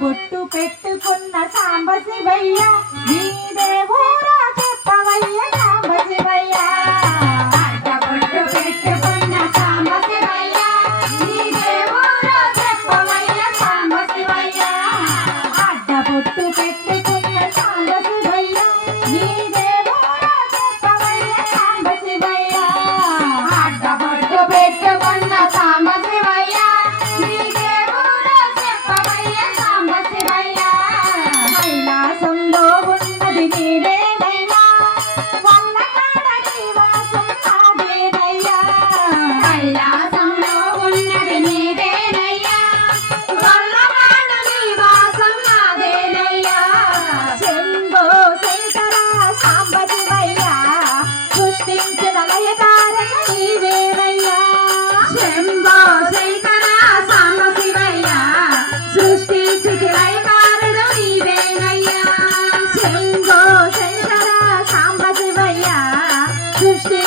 బొట్టు పెట్టుకున్న సాంబశివయ్య నీదే ఊరా చెప్పవయ్య సాంబశివయ్య. সৃষ্টি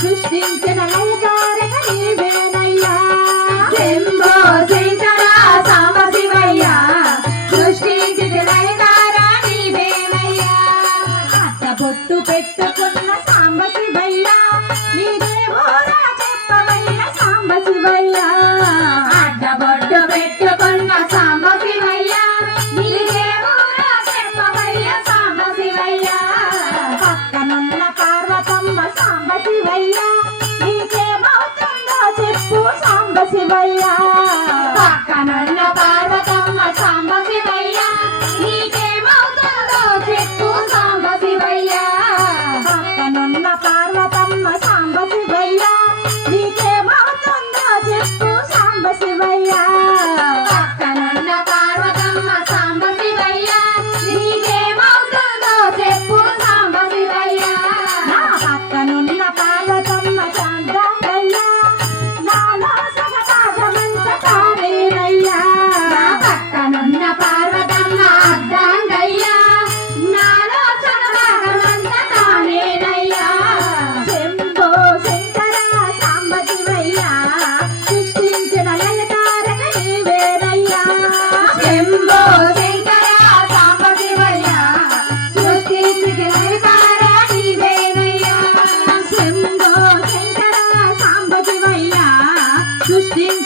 Who's being dead alone?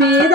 మీద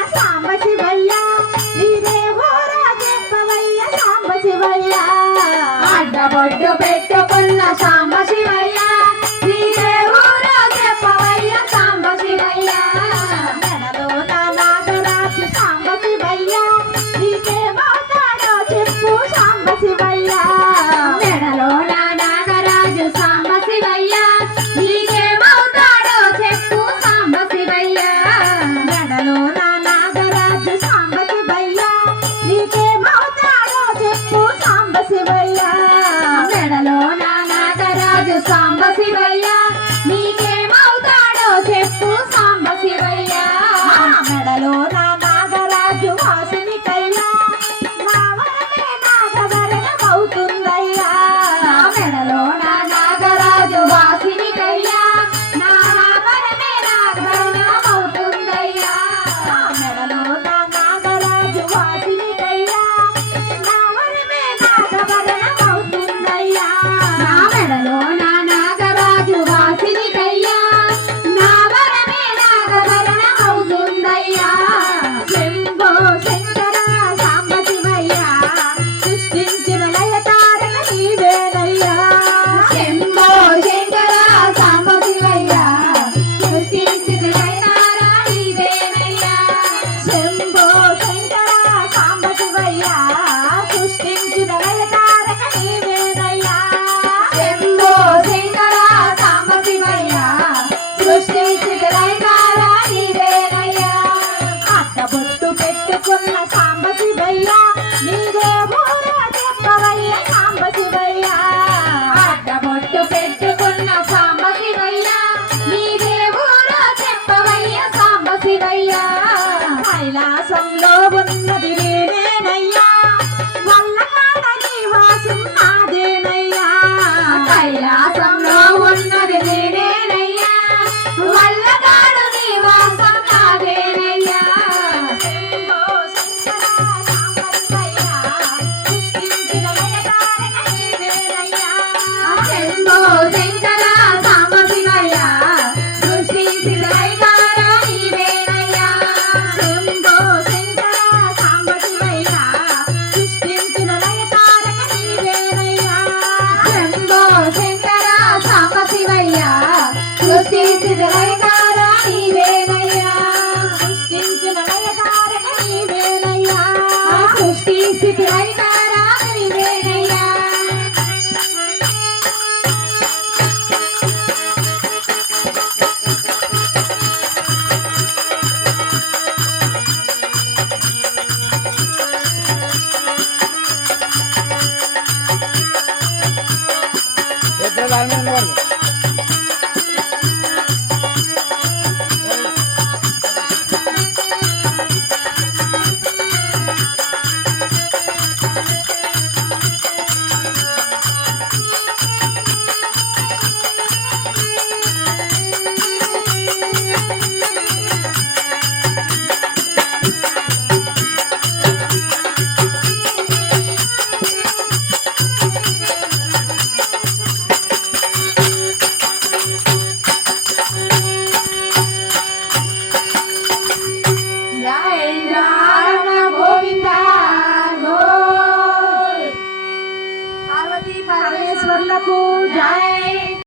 好谢